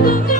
Thank you.